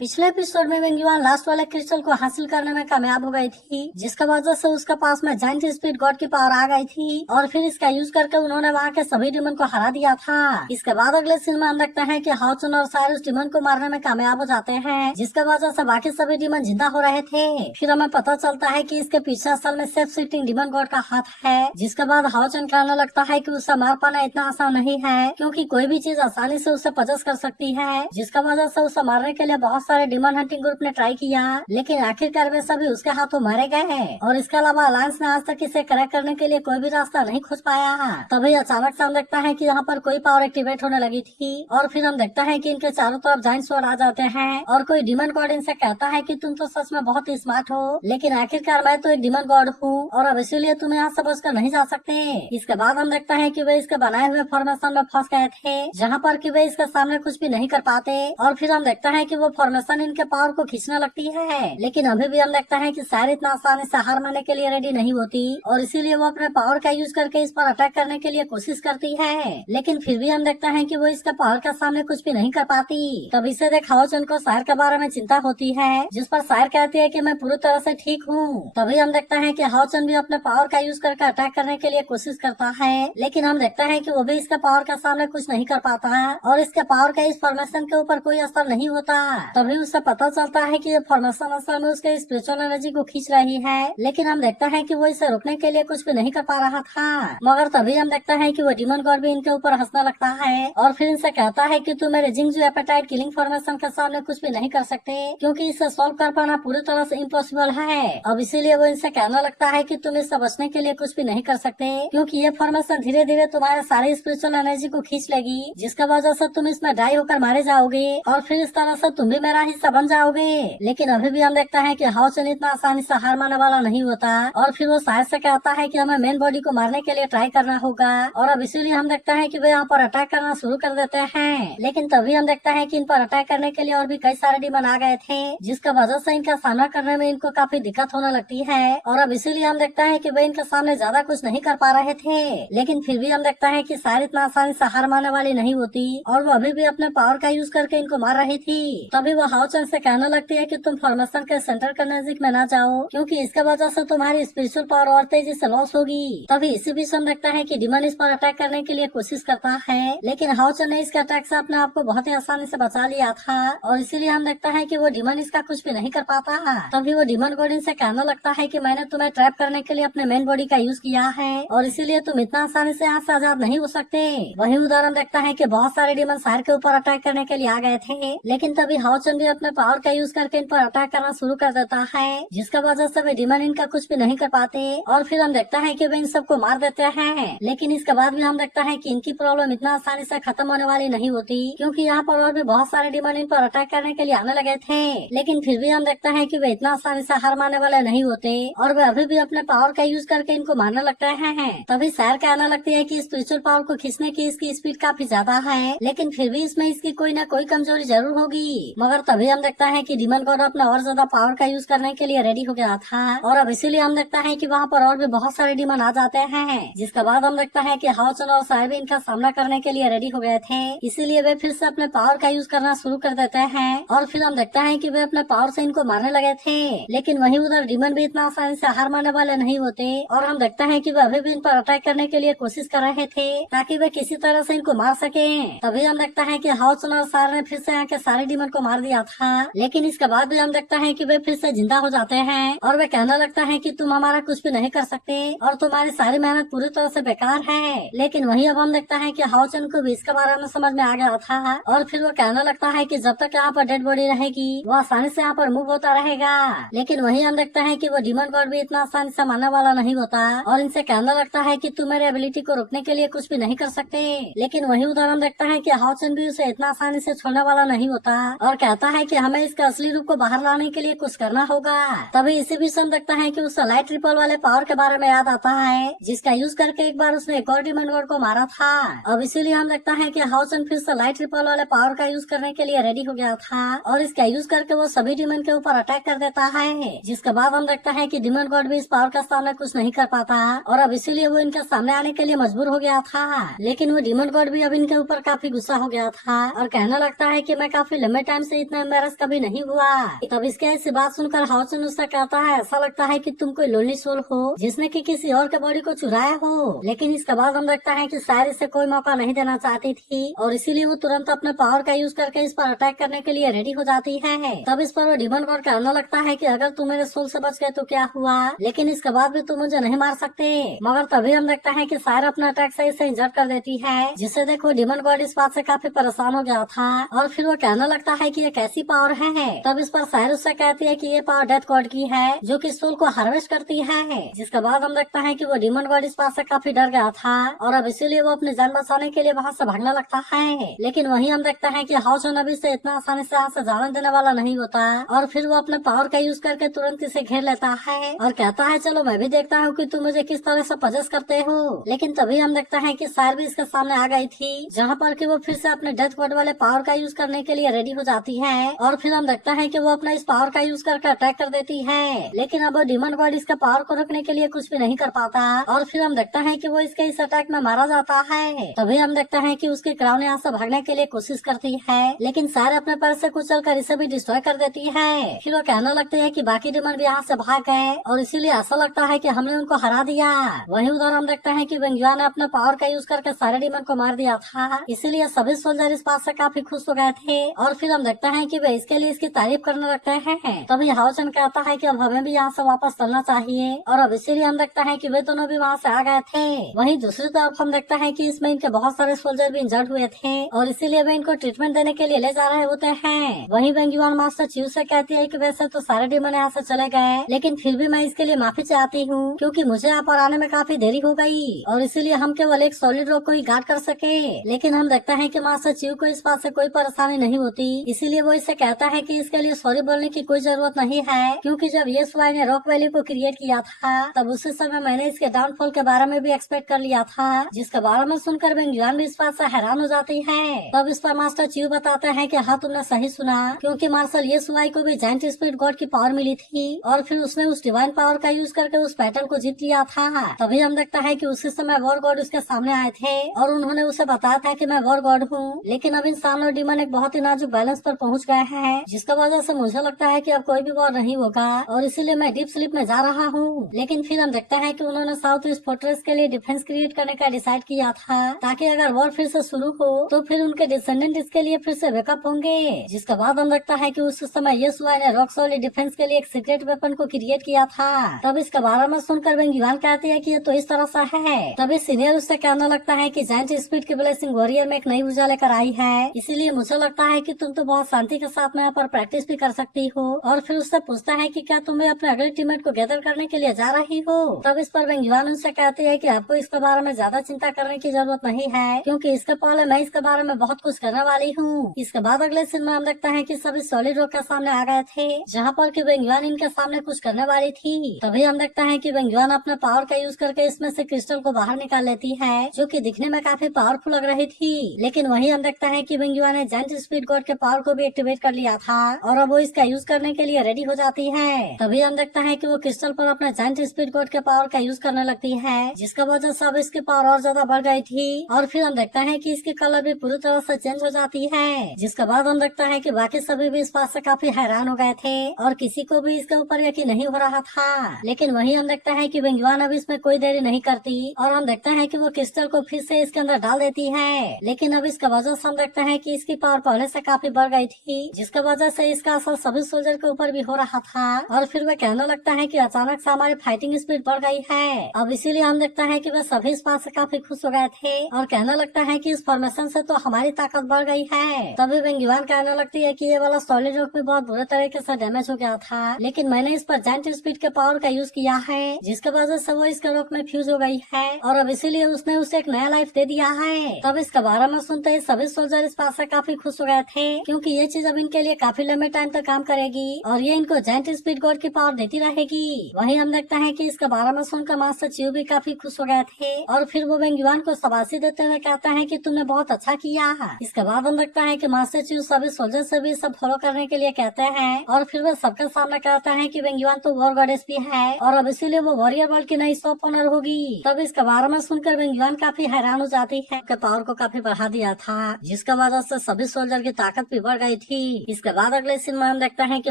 पिछले एपिसोड में वेंगुआन लास्ट वाले क्रिस्टल को हासिल करने में कामयाब हो गई थी, जिसका वजह से उसके पास में जाइंट स्पीड गॉड की पावर आ गई थी और फिर इसका यूज करके उन्होंने वहाँ के सभी डिमन को हरा दिया था। इसके बाद अगले सीन में हम देखते हैं कि हाउचन और सायर उस डिमन को मारने में कामयाब हो जाते हैं, जिसका वजह से बाकी सभी डिमन जिंदा हो रहे थे। फिर हमें पता चलता है कि इसके पीछे असल में सेफ सिटिंग डिमन गॉड का हाथ है। जिसके बाद हाउचन कहने लगता है कि उसे मार पाना इतना आसान नहीं है, क्योंकि कोई भी चीज आसानी से उसे पजस कर सकती है। जिसका वजह से उसे मारने के लिए बहुत सारे डिमन हंटिंग ग्रुप ने ट्राई किया, लेकिन आखिरकार वे सभी उसके हाथों मारे गए। और इसके अलावा अलायंस ने आज तक इसे क्रैक करने के लिए कोई भी रास्ता नहीं खोज पाया। तभी अचानक से हम देखता है कि यहाँ पर कोई पावर एक्टिवेट होने लगी थी और फिर हम देखता है कि इनके चारों तरफ जाइंट स्वॉर्ड आ जाते हैं और कोई डिमन गॉड इनसे कहता है कि तुम तो सच में बहुत ही स्मार्ट हो, लेकिन आखिरकार मैं तो एक डिमन गॉड हूँ और अब इसीलिए तुम यहाँ से बचकर नहीं जा सकते। इसके बाद हम देखता है कि वे इसके बनाए हुए फॉर्मेशन में फंस गए थे, जहाँ पर कि वे इसके सामने कुछ भी नहीं कर पाते। और फिर हम देखता है कि वो फॉर्मेशन इनके पावर को खींचने लगती है, लेकिन अभी भी हम देखता है कि सायर इतना आसानी से हार मानने के लिए रेडी नहीं होती और इसीलिए वो अपने पावर का यूज करके इस पर अटैक करने के लिए कोशिश करती है, लेकिन फिर भी हम देखता है कि वो इसके पावर के सामने कुछ भी नहीं कर पाती। तब इसे देख हाउचन को सायर के बारे में चिंता होती है, जिस पर सायर कहती है कि मैं पूरी तरह से ठीक हूँ। तभी हम देखता है कि हाउचन भी अपने पावर का यूज करके अटैक करने के लिए कोशिश करता है, लेकिन हम देखता है कि वो भी इसके पावर के सामने कुछ नहीं कर पाता और इसके पावर का इस फॉर्मेशन के ऊपर कोई असर नहीं होता। तभी उसे पता चलता है कि ये फॉर्मेशन असल में उसके स्पिरिचुअल एनर्जी को खींच रही है, लेकिन हम देखता है कि वो इसे रोकने के लिए कुछ भी नहीं कर पा रहा था। मगर तभी हम देखता है कि वो डिमन गॉड भी इनके ऊपर हंसने लगता है और फिर इनसे कहता है कि तुम मेरे जिंगजू एपेटाइट किलिंग फॉर्मेशन के सामने कुछ भी नहीं कर सकते, क्योंकि इसे सॉल्व कर पाना पूरी तरह से इम्पॉसिबल है। अब इसीलिए वो इनसे कहने लगता है कि तुम इससे बचने के लिए कुछ भी नहीं कर सकते, क्योंकि ये फॉर्मेशन धीरे धीरे तुम्हारे सारे स्पिरिचुअल एनर्जी को खींच लेगी, जिसका वजह से तुम इसमें डाई होकर मारे जाओगे और फिर इस तरह से तुम भी मेरा हिस्सा बन जाओगे। लेकिन अभी भी हम देखता है कि हाउचन इतना आसानी से हार मानने वाला नहीं होता और फिर वो सायर से कहता है कि हमें मेन बॉडी को मारने के लिए ट्राई करना होगा और अब इसीलिए हम देखता है कि वे यहाँ पर अटैक करना शुरू कर देते हैं। लेकिन तभी हम देखता है कि इन पर अटैक करने के लिए और भी कई सारे डिमन आ गए थे, जिसका वजह से इनका सामना करने में इनको काफी दिक्कत होने लगती है और अब इसीलिए हम देखता है कि वे इनके सामने ज्यादा कुछ नहीं कर पा रहे थे। लेकिन फिर भी हम देखता है कि सायर इतना आसानी से हार मानने वाली नहीं होती और वो अभी भी अपने पावर का यूज करके इनको मार रही थी। तभी वो हाउचन से कहने लगती है कि तुम फॉर्मेशन के सेंटर के नजदीक में ना जाओ, क्योंकि इसके वजह से तुम्हारी स्पिरिचुअल पावर और तेजी से लॉस होगी। तभी इसी बीच हम देखता है कि डिमन इस पर अटैक करने के लिए कोशिश करता है, लेकिन हाउचन ने इसके अटैक से अपने आप को बहुत ही आसानी से बचा लिया था और इसीलिए हम देखता है कि वो डिमन इसका कुछ भी नहीं कर पाता। तभी वो डिमन गॉड से कहने लगता है कि मैंने तुम्हें ट्रैप करने के लिए अपने मेन बॉडी का यूज किया है और इसीलिए तुम इतना आसानी से यहाँ से आजाद नहीं हो सकते। वही उदाहरण देखता है कि बहुत सारे डिमन सायर के ऊपर अटैक करने के लिए आ गए थे, लेकिन तभी हाउचन भी अपने पावर का यूज करके इन पर अटैक करना शुरू कर देता है, जिसका वजह से वे डिमन इनका कुछ भी नहीं कर पाते और फिर हम देखता है कि वे इन सबको मार देते हैं। लेकिन इसके बाद भी हम देखता है कि इनकी प्रॉब्लम इतना आसानी से खत्म होने वाली नहीं होती, क्योंकि यहाँ पर और भी बहुत सारे डिमन इन पर अटैक करने के लिए आने लगे थे। लेकिन फिर भी हम देखता है कि वे इतना आसानी से हार मारने वाले नहीं होते और वे अभी भी अपने पावर का यूज करके इनको मारने लगते हैं। तभी सायर कहने लगती है कि स्पिरिचुअल पावर को खींचने की इसकी स्पीड काफी ज्यादा है, लेकिन फिर भी इसमें इसकी कोई न कोई कमजोरी जरूर होगी। मगर तभी हम देखता है कि डिमन गॉड अपना और ज्यादा पावर का यूज करने के लिए रेडी हो गया था और अब इसीलिए हम देखता है कि वहाँ पर और भी बहुत सारे डिमन आ जाते हैं, जिसके बाद हम देखता है कि हाउचन और सायर भी इनका सामना करने के लिए रेडी हो गए थे। इसीलिए वे फिर से अपने पावर का यूज करना शुरू कर देते हैं और फिर हम देखता है कि वे अपने पावर से इनको मारने लगे थे। लेकिन वहीं उधर डिमन भी इतना आसानी से हार मारने वाले नहीं होते और हम देखता है कि वे अभी भी इन पर अटैक करने के लिए कोशिश कर रहे थे ताकि वे किसी तरह से इनको मार सके। तभी हम देखता है कि हाउचन और सायर ने फिर से यहाँ के सारे डिमन को मार दिया था, लेकिन इसके बाद भी हम देखता है कि वे फिर से जिंदा हो जाते हैं और वे कहने लगता है कि तुम हमारा कुछ भी नहीं कर सकते और तुम्हारी सारी मेहनत पूरी तरह से बेकार है। लेकिन वहीं अब हम देखता है कि हाउचन को भी इसके बारे में समझ में आ गया था और फिर वो कहने लगता है कि जब तक यहाँ पर डेड बॉडी रहेगी वो आसानी से यहाँ पर मूव होता रहेगा। लेकिन वहीं हम देखता है कि वो डिमन गॉड भी इतना आसानी से मानने वाला नहीं होता और इनसे कहने लगता है कि तुम मेरे एबिलिटी को रोकने के लिए कुछ भी नहीं कर सकते। लेकिन वही उधर हम देखता है कि हाउचन भी उसे इतना आसानी से छोड़ने वाला नहीं होता और कहता है कि हमें इसका असली रूप को बाहर लाने के लिए कुछ करना होगा। तभी इसी बीच हम देखता है कि उसे लाइट ट्रिपल वाले पावर के बारे में याद आता है, जिसका यूज करके एक बार उसने एक और डिमन गॉड को मारा था। अब इसीलिए हम देखता है कि हाउचन फिर से लाइट ट्रिपल वाले पावर का यूज करने के लिए रेडी हो गया था और इसका यूज करके वो सभी डिमन के ऊपर अटैक कर देता है, जिसके बाद हम देखता है कि डिमन गॉड भी इस पावर के सामने कुछ नहीं कर पाता और अब इसीलिए वो इनके सामने आने के लिए मजबूर हो गया था। लेकिन वो डिमन गॉड भी अब इनके ऊपर काफी गुस्सा हो गया था और कहने लगता है कि मैं काफी लंबे टाइम से इतना एम्बेरस कभी नहीं हुआ। तब इसके ऐसी बात सुनकर हाउचन उससे कहता है, ऐसा लगता है कि तुम कोई लोनली सोल हो जिसने कि किसी और के बॉडी को चुराया हो। लेकिन इसके बाद हम देखता है कि सायरी से कोई मौका नहीं देना चाहती थी और इसीलिए वो तुरंत अपने पावर का यूज करके इस पर अटैक करने के लिए रेडी हो जाती है। तब इस पर वो डिमन गॉड कहने लगता है कि अगर तुम मेरे सोल से बच गए तो क्या हुआ, लेकिन इसके बाद भी तुम मुझे नहीं मार सकते। मगर तभी हम देखता है कि सायरा अपना अटैक से इसे इंजर्ड कर देती है, जिससे देखो डिमन गॉड इस बात से काफी परेशान हो गया था और फिर वो कहने लगता है कि ये कैसी पावर है। तब इस पर सायरा उससे कहती है कि ये पावर डेथ गॉड की है जो कि सोल को हार्वेस्ट करती है। जिसके बाद हम देखता है कि वो डिमन गॉड इस बात से काफी डर गया था और अब इसीलिए वो अपनी जान बचाने के लिए वहाँ से भागने लगता है। लेकिन वहीं हम देखता है कि हाउचन अभी से इतना आसानी से यहाँ से जाने देने वाला नहीं होता और फिर वो अपने पावर का यूज करके तुरंत इसे घेर लेता है और कहता है, चलो मैं भी देखता हूँ कि तुम मुझे किस तरह से पजेस करते हो। लेकिन तभी हम देखता है कि सायर भी इसके सामने आ गई थी, जहाँ पर कि वो फिर से अपने डेथ गॉड वाले पावर का यूज करने के लिए रेडी हो जाती है और फिर हम देखता है कि वो अपना इस पावर का यूज करके अटैक कर देती है। लेकिन अब डिमन गॉड इसका पावर को रोकने के लिए कुछ भी नहीं कर पाता और फिर हम देखता है कि वो इसके इस अटैक में मारा जाता है। तभी हम देखता है कि उसकी क्राउन यहाँ से भागने के लिए कोशिश करती है, लेकिन सायर अपने पैर से कुचल कर इसे भी डिस्ट्रॉय कर देती है। फिर वो कहने लगते हैं कि बाकी डिमन भी यहाँ से भाग गए और इसीलिए ऐसा लगता है कि हमने उनको हरा दिया। वहीं उधर हम देखते हैं कि वेंगुआ ने अपने पावर का यूज करके सारे डिमन को मार दिया था, इसीलिए सभी सोल्जर इस बात से काफी खुश हो गए थे और फिर हम देखते हैं कि वे इसके लिए इसकी तारीफ करने लगते हैं। तभी हाउचन कहता है कि अब हमें भी यहाँ से वापस चलना चाहिए और अब इसीलिए हम देखते हैं कि वे दोनों भी वहाँ से आ गए थे। वहीं दूसरी तरफ हम देखते हैं कि इसमें इनके बहुत सारे सोल्जर भी इंजर्ड हुए थे और इसीलिए वे इनको ट्रीटमेंट देने के लिए ले जा रहे होते हैं। वहीं वेंगुआन मास्टर च्यू से कहती है कि वैसे तो सारे डिमन यहाँ से चले गए, लेकिन फिर भी मैं इसके लिए माफी चाहती हूँ क्योंकि मुझे यहाँ पर आने में काफी देरी हो गई और इसीलिए हम केवल एक सॉलिड रॉक को ही गार्ड कर सके। लेकिन हम देखते हैं कि मास्टर च्यू को इस बात से कोई परेशानी नहीं होती, इसीलिए वो इसे कहता है कि इसके लिए सॉरी बोलने की कोई जरूरत नहीं है क्योंकि जब ये सुआई ने रॉक वैली को क्रिएट किया था तब उसी समय मैंने इसके डाउनफॉल के बारे में भी एक्सपेक्ट कर लिया था, जिसके बारे में सुनकर वेंगुआन भी इस बात से हैरान हो जाती है। तब इस पर मास्टर च्यू बताते हैं कि हाँ तुमने सही सुना, क्योंकि मार्शल ये सुआई को भी जायंट स्पिरिट गॉड की पावर मिली थी और फिर उसने उस डिवाइन पावर का यूज करके उस बैटल को जीत लिया था। तभी हम देखता है कि उसी समय वॉर गॉड उसके सामने आए थे और उन्होंने उसे बताया था कि मैं वॉर गॉड हूँ, लेकिन अब इंसान और डिमन एक बहुत ही नाजुक बैलेंस पर पहुँच गए हैं, जिसका वजह से मुझे लगता है कि अब कोई भी वॉर नहीं होगा और इसीलिए मैं डीप स्लीप में जा रहा हूँ। लेकिन फिर हम देखते हैं कि उन्होंने साउथ ईस्ट फोर्ट्रेस के लिए डिफेंस क्रिएट करने का डिसाइड किया था ताकि अगर वॉर फिर से शुरू हो तो फिर उनके डिसेंडेंट इसके लिए फिर से वेकअप होंगे। जिसके बाद हम देखता है कि उस समय ये सुआई ने रॉक सॉलिड डिफेंस के लिए एक सीक्रेट वेपन को क्रिएट किया था। तब इसके बारे में सुनकर वेंगुआन कहती है कि ये तो इस तरह सा है। तभी सीनियर उससे कहने लगता है कि जायंट स्पीड की ब्लेसिंग वॉरियर में एक नई ऊर्जा लेकर आई है, इसीलिए मुझे लगता है कि तुम तो बहुत शांति के साथ में यहाँ पर प्रैक्टिस भी कर सकती हो। और फिर उससे पूछता है कि क्या तुम्हें अपने अगले टीममेट को गैदर करने के लिए जा रही हो। तब इस पर वेंगुआन उनसे कहती है कि आपको इसके बारे में ज्यादा चिंता करने की जरूरत नहीं है, क्योंकि इसके पहले मैं इसके बारे में बहुत कुछ करने वाली हूँ। इसके बाद अगले सीन में हम देखते हैं कि सभी सॉलिड रॉक के सामने आ गए थे, जहाँ पर कि वेंगुआन इनके सामने कुछ करने वाली थी। तभी हम देखते हैं कि वेंगुआन अपने पावर का यूज करके इसमें से क्रिस्टल को बाहर निकाल लेती है, जो कि दिखने में काफी पावरफुल लग रही थी। लेकिन वही हम देखते हैं कि वेंगुआन ने जायंट स्पीड गॉड के पावर को भी एक्टिवेट कर लिया था और अब वो इसका यूज करने के लिए रेडी हो जाती है। तभी हम देखते हैं कि वो क्रिस्टल पर अपने जायंट स्पीड गॉड के पावर का यूज करने लगती है, जिसका वजह से अब इसकी पावर और ज्यादा बढ़ गई थी। और फिर हम देखते हैं कि इसकी कलर भी पूरी तरह से चेंज हो जाती है, जिसके बाद हम देखते हैं कि बाकी सभी भी इस बात से काफी हैरान हो गए थे और किसी को भी इसके ऊपर यकीन नहीं हो रहा था। लेकिन वही हम देखते हैं कि वेंगुआन अब इसमें कोई देरी नहीं करती और हम देखते हैं कि वो क्रिस्टल को फिर से इसके अंदर डाल देती है। लेकिन अब इसका वजह से हम देखते हैं कि इसकी पावर पहले से काफी बढ़ गई थी, जिसकी वजह से इसका असर सभी सोल्जर के ऊपर भी हो रहा था। और फिर वह कहने लगता है कि अचानक से हमारी फाइटिंग स्पीड बढ़ गई है। अब इसीलिए हम देखते हैं कि वह सभी इस बात से काफी खुश हो गए थे और कहने लगता है कि इस फॉर्मेशन से तो हमारी ताकत बढ़ गई है। तभी वेंगुआन कहने लगती है कि ये वाला सॉलिड रॉक भी बहुत बुरे तरीके से डैमेज हो गया था, लेकिन मैंने इस पर जायंट स्पीड के पावर का यूज किया है, जिसके वजह से वो इसके रॉक में फ्यूज हो गई है और अब इसीलिए उसने उसे एक नया लाइफ दे दिया है। तब इसके बारे में सुनते ही सभी सोल्जर इस बात से काफी खुश हो गए थे, क्योंकि ये चीज अब इनके लिए काफी लंबे टाइम तक काम करेगी और ये इनको जायंट स्पीड गॉड की पावर देती रहेगी। वहीं हम देखते हैं कि इसके बारे में सुनकर मास्टर च्यू भी काफी खुश हो गए थे और फिर वो वेंगुआन को शाबाशी देते हुए कहता है कि तुमने बहुत अच्छा किया। इसके बाद हम देखता है कि मास्टर च्यू सभी सोल्जर से भी सब फॉलो करने के लिए कहते हैं और फिर वो सबके सामने कहता है कि वेंगुआन तो वॉर गॉडेस भी है और अब इसीलिए वो वॉरियर वर्ल्ड की नई शॉप ओनर होगी। तब इसके बारे में सुनकर वेंगुआन काफी हैरान हो जाती है कि पावर को काफी बढ़ा दिया था, जिसका वजह से सभी सोल्जर की ताकत भी बढ़ गई गई थी। इसके बाद अगले सीन में हम देखते हैं कि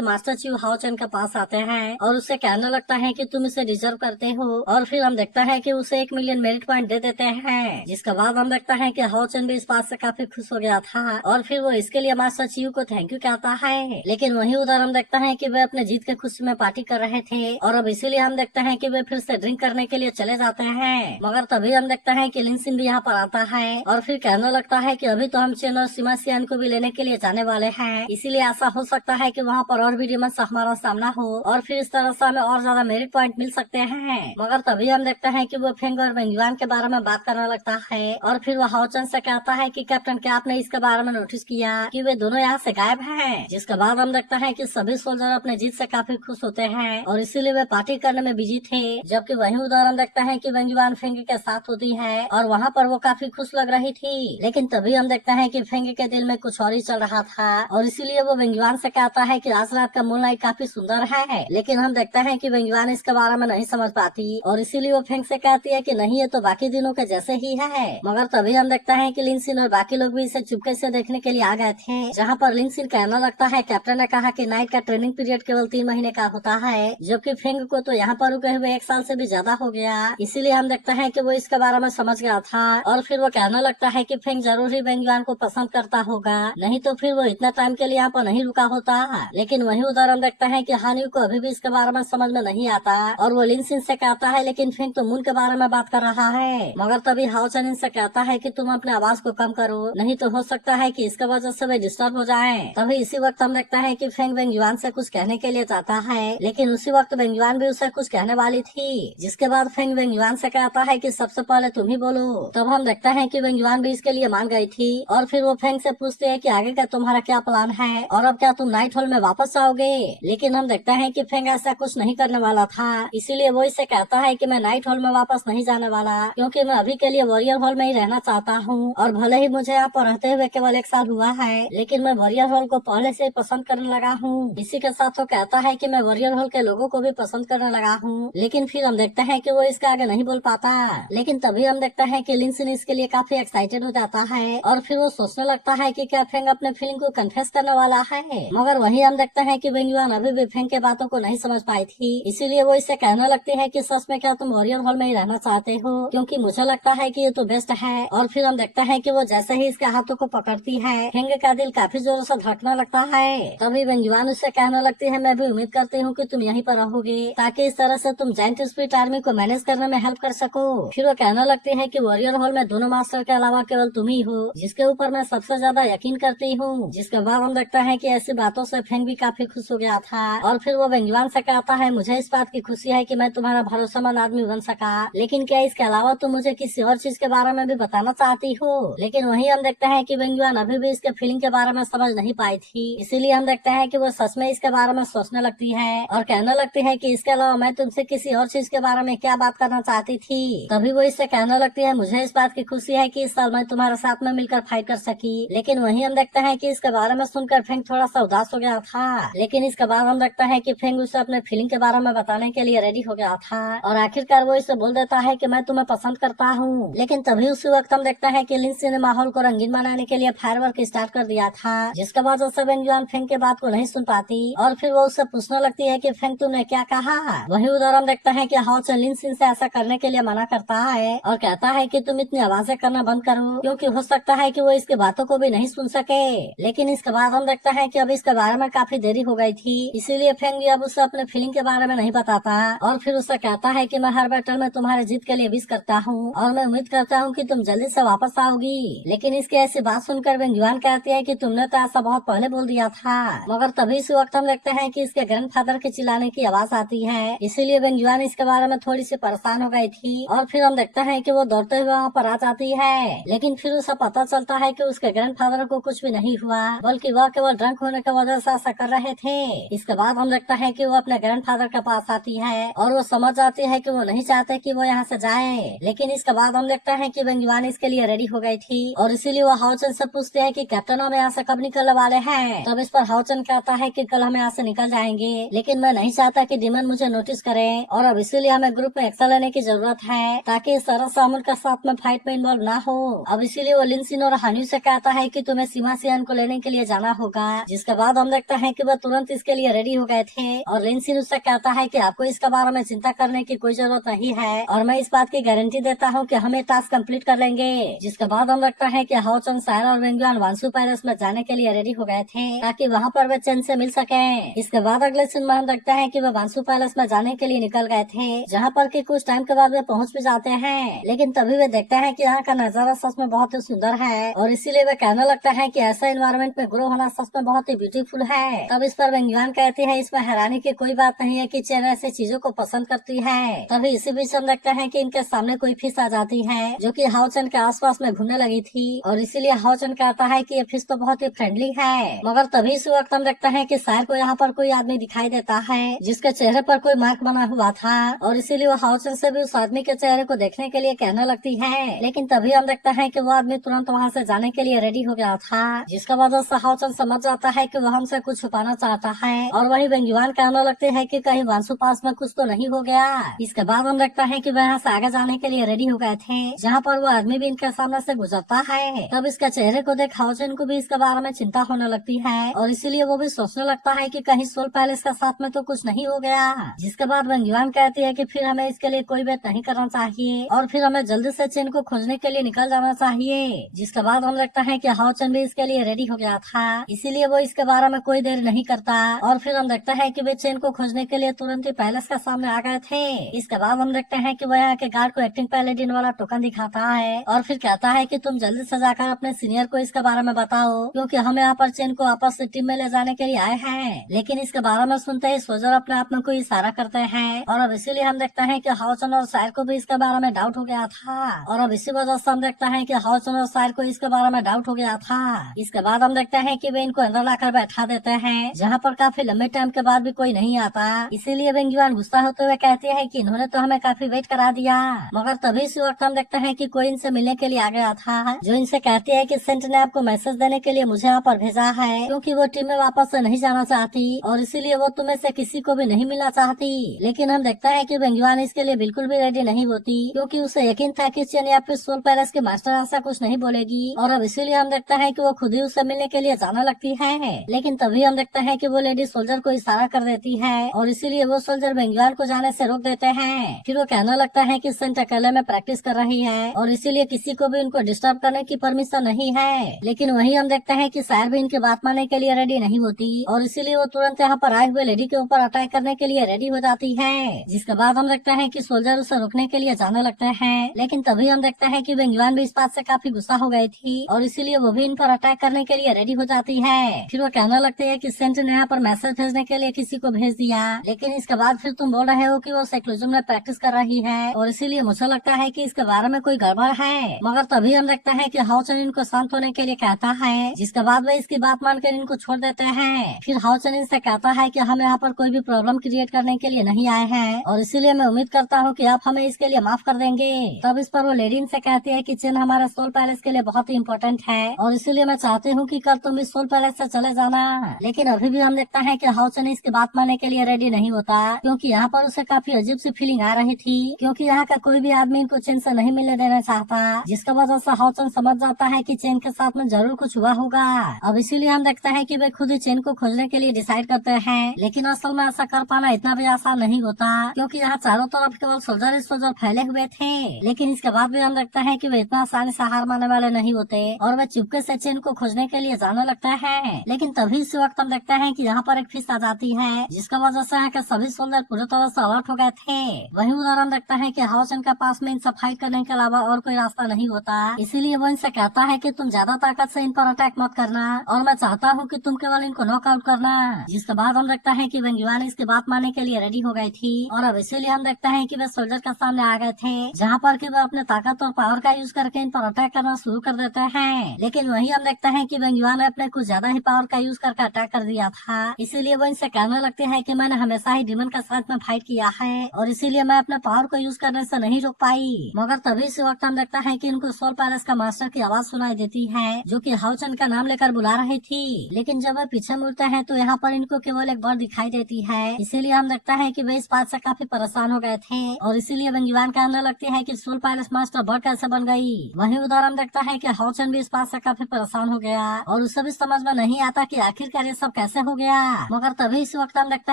मास्टर चीव हाओ चैन के पास आते हैं और उससे कहने लगता है कि तुम इसे डिजर्व करते हो, और फिर हम देखते हैं कि उसे 1 मिलियन मेरिट पॉइंट दे देते हैं। जिसके बाद हम देखते हैं कि हाओ चैन भी इस बात से काफी खुश हो गया था और फिर वो इसके लिए मास्टर चीव को थैंक यू कहता है। लेकिन वही उधर हम देखते हैं कि वे अपने जीत के खुशी में पार्टी कर रहे थे और अब इसीलिए हम देखते हैं कि वे फिर से ड्रिंक करने के लिए चले जाते हैं। मगर तभी हम देखते हैं कि लिनसिन भी यहाँ पर आता है और फिर कहने लगता है कि अभी तो हम चेन और सीमा सियान को भी लेने के लिए जाने वाले हैं, इसीलिए ऐसा हो सकता है कि वहाँ पर और भी डिमन से हमारा सामना हो और फिर इस तरह से हमें और ज्यादा मेरिट पॉइंट मिल सकते हैं। मगर तभी हम देखते हैं कि वो फेंग और वेंगुआन के बारे में बात करने लगता है और फिर वो हाओ चैन से कहता है कि कैप्टन क्या आपने इसके बारे में नोटिस किया कि वे दोनों यहाँ से गायब हैं। जिसके बाद हम देखते हैं कि सभी सोल्जर अपने जीत से काफी खुश होते हैं और इसीलिए वे पार्टी करने में बिजी थे, जबकि वही उधर हम देखते हैं कि वेंगुआन फेंग के साथ होती है और वहाँ पर वो काफी खुश लग रही थी। लेकिन तभी हम देखते हैं कि फेंग के दिल में कुछ और ही चल रहा था और इसीलिए वो वेंगुआन से कहता है कि आज रात का मूनलाइट काफी सुंदर है। लेकिन हम देखते हैं कि वेंगुआन इसके बारे में नहीं समझ पाती और इसीलिए वो फेंग से कहती है कि नहीं ये तो बाकी दिनों के जैसे ही है। मगर तभी हम देखते हैं कि लिनसिन और बाकी लोग भी इसे चुपके से देखने के लिए आ गए थे, जहाँ पर लिनसिन कहना लगता है कैप्टन ने कहा कि नाइट का ट्रेनिंग पीरियड केवल 3 महीने का होता है, जबकि फेंग को तो यहाँ पर रुके हुए 1 साल से भी ज्यादा हो गया। इसीलिए हम देखते हैं कि वो इसके बारे में समझ गया था और फिर वो कहना लगता है कि फेंग जरूर ही वेंगुआन को पसंद करता होगा, नहीं तो फिर वो इतना टाइम के लिए यहाँ पर नहीं रुका होता। लेकिन वही उधर हम देखते हैं कि हानियू को अभी भी इसके बारे में समझ में नहीं आता और वो लिनसिन से कहता है लेकिन फेंग तो मून के बारे में बात कर रहा है। मगर तभी हाओ चैन से कहता है कि तुम अपने आवाज को कम करो, नहीं तो हो सकता है कि इसके वजह से वे डिस्टर्ब हो जाएं। तभी इसी वक्त हम देखते हैं कि फेंग वेंगुआन से कुछ कहने के लिए चाहता है, लेकिन उसी वक्त वेंगुआन भी उसे कुछ कहने वाली थी। जिसके बाद फेंग वेंगुआन से कहता है कि सबसे पहले तुम ही बोलो। तब हम देखते हैं कि वेंगुआन भी इसके लिए मान गई थी और फिर वो फेंग से पूछते हैं कि आगे का तुम्हारा क्या प्लान है और अब क्या तुम नाइट हॉल में वापस आओगे। लेकिन हम देखते हैं कि फेंग ऐसा कुछ नहीं करने वाला था, इसीलिए वो इसे कहता है कि मैं नाइट हॉल में वापस नहीं जाने वाला, क्योंकि मैं अभी के लिए वॉरियर हॉल में ही रहना चाहता हूँ और भले ही मुझे यहाँ पर रहते हुए केवल 1 साल हुआ है, लेकिन मैं वॉरियर हॉल को पहले से ही पसंद करने लगा हूँ। इसी के साथ वो कहता है कि मैं वॉरियर हॉल के लोगों को भी पसंद करने लगा हूँ। लेकिन फिर हम देखते हैं कि वो इसके आगे नहीं बोल पाता। लेकिन तभी हम देखते हैं कि लिनसिन इसके लिए काफी एक्साइटेड हो जाता है और फिर वो सोचने लगता है कि क्या फेंग अपने फीलिंग को कन्फेस करने वाला है। मगर वही हम देखते हैं कि वेंगुआन अभी भी फेंग के बातों को नहीं समझ पाई थी, इसीलिए वो इससे कहने लगती है कि सच में क्या तुम वॉरियर हॉल में ही रहना चाहते हो, क्योंकि मुझे लगता है कि ये तो बेस्ट है। और फिर हम देखते हैं कि वो जैसे ही इसके हाथों को पकड़ती है, फेंग का दिल काफी जोरों से धड़कने लगता है। तभी वेंगुआन उससे कहने लगती है मैं भी उम्मीद करती हूँ कि तुम यहीं पर रहोगे ताकि इस तरह से तुम जायंट स्पिरिट आर्मी को मैनेज करने में हेल्प कर सको। फिर वो कहने लगती है कि वॉरियर हॉल में दोनों मास्टर के अलावा केवल तुम ही हो जिसके ऊपर मैं सबसे ज्यादा यकीन करती हूँ। जिसके बाद हम देखते हैं कि ऐसी बातों से फेंग भी काफी खुश हो गया था और फिर वो वेंगुआन से कहता है मुझे इस बात की खुशी है कि मैं तुम्हारा भरोसेमंद आदमी बन सका, लेकिन क्या इसके अलावा तुम मुझे किसी और चीज के बारे में भी बताना चाहती हो। लेकिन वही हम देखते हैं कि वेंगुआन अभी भी इसके फीलिंग के बारे में समझ नहीं पाई थी, इसीलिए हम देखते हैं कि वो सच में इसके बारे में सोचने लगती है और कहने लगती है कि इसके अलावा मैं तुमसे किसी और चीज के बारे में क्या बात करना चाहती थी। तभी वो इससे कहने लगती है मुझे इस बात की खुशी है कि इस साल मैं तुम्हारे साथ में मिलकर फाइट कर सकी। लेकिन वही हम देखते हैं कि इसके बारे में सुनकर फेंग थोड़ा सा उदास हो गया था। लेकिन इसके बाद हम देखते हैं कि फेंग उसे अपने फीलिंग के बारे में बताने के लिए रेडी हो गया था और आखिरकार वो इसे बोल देता है कि मैं तुम्हें पसंद करता हूँ। लेकिन तभी उसी वक्त हम देखते हैं कि लिनसिन ने माहौल को रंगीन बनाने के लिए फायरवर्क स्टार्ट कर दिया था, जिसके बाद उससे वेंगुआन फेंग के बात को नहीं सुन पाती और फिर वो उससे पूछने लगती है कि फेंग तुमने क्या कहा। वही उधर हम देखते हैं कि हाओ चैन लिनसिन से ऐसा करने के लिए मना करता है और कहता है कि तुम इतनी आवाजें करना बंद करो, क्योंकि हो सकता है कि वो इसकी बातों को भी नहीं सुन सके। लेकिन इसके बाद हम देखते हैं कि अब इसके बारे में काफी देरी हो गई थी, इसीलिए फेंग भी अब उसे अपने फीलिंग के बारे में नहीं बताता और फिर उससे कहता है कि मैं हर बैटल में तुम्हारे जीत के लिए विश करता हूँ और मैं उम्मीद करता हूँ कि तुम जल्दी से वापस आओगी। लेकिन इसकी ऐसी बात सुनकर वेंगुआन कहती है कि तुमने तो ऐसा बहुत पहले बोल दिया था। मगर तभी इस वक्त हम देखते हैं कि इसके ग्रैंडफादर के चिल्लाने की आवाज आती है, इसीलिए वेंगुआन इसके बारे में थोड़ी सी परेशान हो गई थी और फिर हम देखते हैं कि वो दौड़ते हुए वहाँ पर आ जाती है। लेकिन फिर उसे पता चलता है कि उसके ग्रैंडफादर को कुछ भी नहीं हुआ, बल्कि वह केवल ड्रंक होने की वजह से ऐसा कर रहे थे। इसके बाद हम देखते हैं कि वो अपने ग्रैंडफादर के पास आती है और वो समझ जाती है कि वो नहीं चाहते कि वो यहाँ से जाए। लेकिन इसके बाद हम देखते हैं कि वेंगुआन इसके लिए रेडी हो गई थी और इसीलिए वो हाओ चैन से पूछते हैं कि कैप्टन हम यहाँ से कब निकलने वाले हैं। तब इस पर हाओ चैन कहता है कि कल हम यहाँ से निकल जाएंगे, लेकिन मैं नहीं चाहता कि डिमन मुझे नोटिस करे और अब इसीलिए हमें ग्रुप में एक्शन लेने की जरूरत है ताकि इस तरह से हम उनके साथ में फाइट में इन्वॉल्व ना हो। अब इसीलिए वो लिनसिन और हानियू से कहता है कि तुम्हें सीमा सियान को लेने के लिए लिए जाना होगा। जिसके बाद हम देखते हैं कि वह तुरंत इसके लिए रेडी हो गए थे और लिनसिन उससे कहता है कि आपको इसके बारे में चिंता करने की कोई जरूरत नहीं है और मैं इस बात की गारंटी देता हूँ कि हम ये टास्क कंप्लीट कर लेंगे। जिसके बाद हम देखते हैं कि हाओ चन, सायर और वेंगुआन वांसु पैलेस में जाने के लिए रेडी हो गए थे ताकि वहाँ पर वे चेन से मिल सके। इसके बाद अगले सीन में हम देखते हैं कि वे वांसु पैलेस में जाने के लिए निकल गए थे, जहाँ पर कि कुछ टाइम के बाद वे पहुँच भी जाते हैं। लेकिन तभी वे देखते हैं कि यहाँ का नजारा सच में बहुत ही सुंदर है और इसीलिए वे कहने लगता है कि ऐसा एनवायरनमेंट में ग्रो होना सच में बहुत ही ब्यूटीफुल है। तब इस पर वेंगुआन कहती है इसमें हैरानी की कोई बात नहीं है कि चेन ऐसी चीजों को पसंद करती है। तभी इसी बीच हम देखते हैं कि इनके सामने कोई फिश आ जाती है जो कि हाओ चन के आसपास में घूमने लगी थी और इसीलिए हाओ चन कहता है कि ये फिश तो बहुत ही फ्रेंडली है। मगर तभी इस वक्त हम देखते हैं कि सायर को यहाँ पर कोई आदमी दिखाई देता है जिसके चेहरे पर कोई मार्क बना हुआ था और इसीलिए वो हाओ चन से भी उस आदमी के चेहरे को देखने के लिए कहने लगती है। लेकिन तभी हम देखते हैं कि वो आदमी तुरंत वहाँ से जाने के लिए रेडी हो गया था, जिसका वजह से हाओ चन समझ जाता है कि वो हमसे कुछ छुपाना चाहता है और वही वेंगुआन कहने लगते हैं कि कहीं वांसु पास में कुछ तो नहीं हो गया। इसके बाद हम देखता है कि वह यहाँ से आगे जाने के लिए रेडी हो गए थे, जहाँ पर वो आदमी भी इनके सामने से गुजरता है। तब इसके चेहरे को देख हाओ चन को भी इसके बारे में चिंता होने लगती है और इसीलिए वो भी सोचने लगता है कि कहीं सोल पैलेस के साथ में तो कुछ नहीं हो गया। जिसके बाद वेंगुआन कहती है कि फिर हमें इसके लिए कोई वेट नहीं करना चाहिए और फिर हमें जल्दी से चेन को खोजने के लिए निकल जाना चाहिए। जिसके बाद हम देखता है कि हाओ चन भी इसके लिए रेडी हो गया था, इसीलिए वो इसके बारे में कोई देर नहीं करता और फिर हम देखते हैं कि वे चेन को खोजने के लिए तुरंत ही पैलेस के सामने आ गए थे। इसके बाद हम देखते हैं कि वो यहाँ के गार्ड को एक्टिंग पैलेडिन वाला टोकन दिखाता है और फिर कहता है कि तुम जल्दी से जाकर अपने सीनियर को इसके बारे में बताओ क्योंकि हम यहाँ पर चेन को आपस से टीम में ले जाने के लिए आए हैं। लेकिन इसके बारे में सुनते ही सोल्जर अपने आप में कोई इशारा करते हैं और अब इसीलिए हम देखते हैं कि हाओ चन और सायर को भी इसके बारे में डाउट हो गया था और अब इसी वजह से हम देखते हैं कि हाओ चन और सायर को इसके बारे में डाउट हो गया था। इसके बाद हम देखते हैं कि वे इनको अंदर लाकर बैठा देते हैं, जहाँ पर काफी लंबे टाइम के बाद भी कोई नहीं आता। इसीलिए वेंगुआन गुस्सा होते हुए कहती है कि इन्होंने तो हमें काफी वेट करा दिया। मगर तभी इस वक्त हम देखते हैं कि कोई इनसे मिलने के लिए आ गया था, जो इनसे कहती है कि सेंट ने आपको मैसेज देने के लिए मुझे यहाँ पर भेजा है क्योंकि वो टीम में वापस से नहीं जाना चाहती और इसीलिए वो तुम्हें से किसी को भी नहीं मिलना चाहती। लेकिन हम देखते हैं कि वेंगुआन इसके लिए बिल्कुल भी रेडी नहीं होती क्योंकि उसे यकीन था कि चेन या फिर सोल पैलेस के मास्टर ऐसा कुछ नहीं बोलेगी और अब इसीलिए हम देखते हैं कि वो खुद ही उससे मिलने के लिए जाने लगती है। लेकिन तभी हम देखते हैं कि वो लेडी सोल्जर को इशारा कर देती है और इसीलिए वो सोल्जर वेंगुआन को जाने से रोक देते हैं। फिर वो कहने लगता है कि सेंट अकेले में प्रैक्टिस कर रही है और इसीलिए किसी को भी उनको डिस्टर्ब करने की परमिशन नहीं है। लेकिन वही हम देखते हैं कि सायर भी इनकी बात मानने के लिए रेडी नहीं होती और इसीलिए वो तुरंत यहाँ पर आए हुए लेडी के ऊपर अटैक करने के लिए रेडी हो जाती है। जिसके बाद हम देखते हैं कि सोल्जर उसे रोकने के लिए जाने लगते हैं। लेकिन तभी हम देखते हैं कि वेंगुआन भी इस बात से काफी गुस्सा हो गई थी और इसीलिए वो भी इन पर अटैक करने के लिए रेडी हो जाती है। फिर वो कहने लगते हैं कि सेंट ने यहाँ पर मैसेज भेजने के लिए किसी को भेज दिया, लेकिन इसके बाद फिर तुम बोल रहे हो कि वो साइक्लोजम में प्रैक्टिस कर रही है और इसीलिए मुझे लगता है कि इसके बारे में कोई गड़बड़ है। मगर तभी हम देखते हैं कि हाओ चन इनको शांत होने के लिए कहता है, जिसके बाद वे इसकी बात मानकर इनको छोड़ देते हैं। फिर हाओ चन इनसे कहता है कि हम यहाँ पर कोई भी प्रॉब्लम क्रिएट करने के लिए नहीं आए हैं और इसीलिए मैं उम्मीद करता हूँ कि आप हमें इसके लिए माफ कर देंगे। तब इस पर वो लेडी इनसे कहती है कि चेन हमारे सोल पैलेस के लिए बहुत ही इम्पोर्टेंट है और इसीलिए मैं चाहती हूँ कि कल तुम इस सोल पैलेस से चले जाना। लेकिन अभी भी हम देखते हैं कि हाओ चन इसकी बात मानने के लिए रेडी नहीं होता क्योंकि यहाँ पर उसे काफी अजीब सी फीलिंग आ रही थी क्योंकि यहाँ का कोई भी आदमी इनको चेन से नहीं मिलने देना चाहता, जिसका वजह से हाओ चन समझ जाता है कि चेन के साथ में जरूर कुछ हुआ होगा। अब इसीलिए हम देखते हैं कि वे खुद ही चेन को खोजने के लिए डिसाइड करते हैं, लेकिन असल में ऐसा कर पाना इतना भी आसान नहीं होता क्योंकि यहाँ चारों तरफ केवल सोल्जर फैले हुए थे। लेकिन इसके बाद भी हम देखते हैं कि वे इतना आसानी से हार मानने वाले नहीं होते और वे चुपके से चेन को खोजने के लिए जाने लगते हैं। लेकिन तभी इस वक्त हम देखते हैं कि यहाँ पर एक फिश आ जाती है, जिसका वजह से यहाँ के सभी सोल्जर पूरी तरह से अलर्ट हो गए थे। वही उधर हम देखते हैं कि हाओ चन के पास में इनसे फाइट करने के अलावा और कोई रास्ता नहीं होता, इसीलिए वो इनसे कहता है कि तुम ज्यादा ताकत से इन पर अटैक मत करना और मैं चाहता हूँ कि तुम केवल इनको नॉकआउट करना। जिसके बाद हम देखते हैं कि वेंगुआन इसकी बात मानने के लिए रेडी हो गई थी और अब इसीलिए हम देखते हैं कि वे सोल्जर के सामने आ गए थे, जहाँ पर कि वे अपने ताकत और पावर का यूज करके इन पर अटैक करना शुरू कर देते हैं। लेकिन वही हम देखते हैं कि वेंगुआन ने अपने कुछ ज्यादा ही पावर का यूज करके अटैक कर दिया था, इसीलिए वो इनसे कहने लगते हैं कि मैंने हमेशा ही डिमन के साथ में फाइट किया है और इसीलिए मैं अपने पावर को यूज करने से नहीं रोक पाई। मगर तभी इस वक्त हम देखते हैं कि इनको सोल पैलेस का मास्टर की आवाज सुनाई देती है, जो कि हाओ चन का नाम लेकर बुला रही थी। लेकिन जब वे पीछे मुड़ते हैं तो यहाँ पर इनको केवल एक बर्ड दिखाई देती है, इसीलिए हम देखते हैं कि वे इस बात से काफी परेशान हो गए थे और इसीलिए वेंगुआन कहने लगती है कि सोल पैलेस मास्टर बर्ड कैसे बन गई। वहीं उधर हम देखता है कि हाओ चन भी इस बात से काफी परेशान हो गया और उसे भी समझ में नहीं आता कि आखिरकार ये सब कैसे हो गया। मगर तभी इस वक्त हम देखता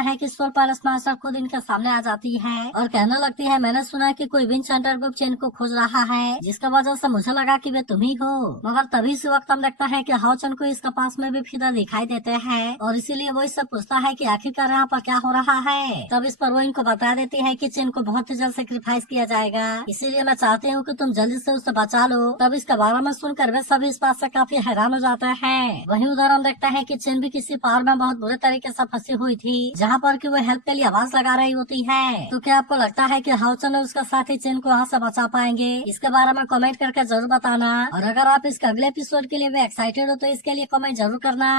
है कि सोल पैलेस मास्टर खुद इनके सामने आ जाती है और कहने लगती है, मैंने सुना है कि कोई विंच अंडरग्रुप चेन को खोज रहा है, जिसका वजह से मुझे लगा कि वे तुम ही हो। मगर तभी इस वक्त हम देखता है कि हाओचन को इसके पास में भी फिदा दिखाई देते हैं और इसीलिए वो इससे पूछता है कि आखिरकार यहाँ पर क्या हो रहा है। तब इस पर वो इनको बता देती है कि चेन को बहुत ही जल्द सेक्रीफाइस किया जाएगा, इसीलिए मैं चाहती हूँ कि तुम जल्दी से उसे बचा लो। तब इसके बारे में सुनकर वे सभी इस बात से काफी हैरान हो जाते हैं। वहीं उधर हम देखते हैं कि चेन भी किसी पहाड़ में बहुत बुरे तरीके से फंसी हुई थी, जहाँ पर कि वो हेल्प के लिए आवाज लगा रही होती है। तो क्या आपको लगता है कि हाओचन और उसका साथी चेन को वहाँ से बचा पाएंगे? इसके बारे में कमेंट करके जरूर बताना और अगर आप इसके अगले एपिसोड के लिए भी एक्साइटेड हो तो इसके लिए कमेंट जरूर करना।